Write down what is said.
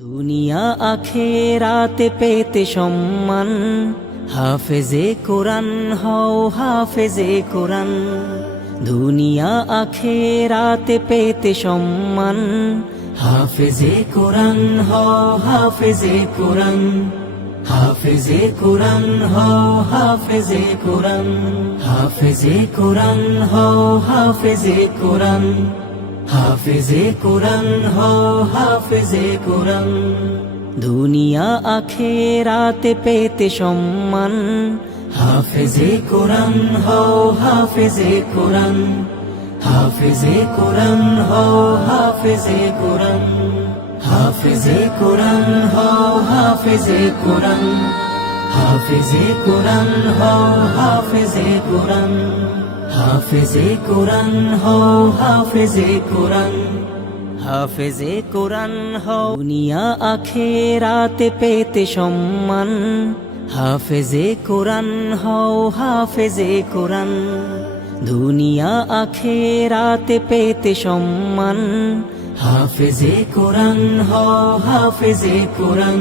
দুনিয়া আখেরাতে পেতে সম্মান, হাফেজে কোরআন হও হাফেজে কোরআন। দুনিয়া আখেরাতে পেতে সম্মান, হাফেজে কোরআন হও হাফেজে কোরআন। হাফেজে কোরআন হও হাফেজে কোরআন। হাফেজে কোরআন হও হাফেজে কোরআন। হাফেজে কোরআন হও হাফেজে কোরআন। দুনিয়া আখেরাতে পেতে সম্মান, হাফেজে কোরআন হও হাফেজে কোরআন। হাফেজে কোরআন হও হাফেজে কোরআন। হাফেজে কোরআন হও হাফেজে কোরআন। হাফেজে কোরআন হও হাফেজে কোরআন। হাফেজে কোরআন হও হাফেজে কোরআন। হাফেজে কোরআন হও। দুনিয়া আখেরাতে পেতে সম্মান, হাফেজে কোরআন হও হাফেজে কোরআন। দুনিয়া আখেরাতে পেতে সম্মান, হাফেজে কোরআন হও হাফেজে কোরআন।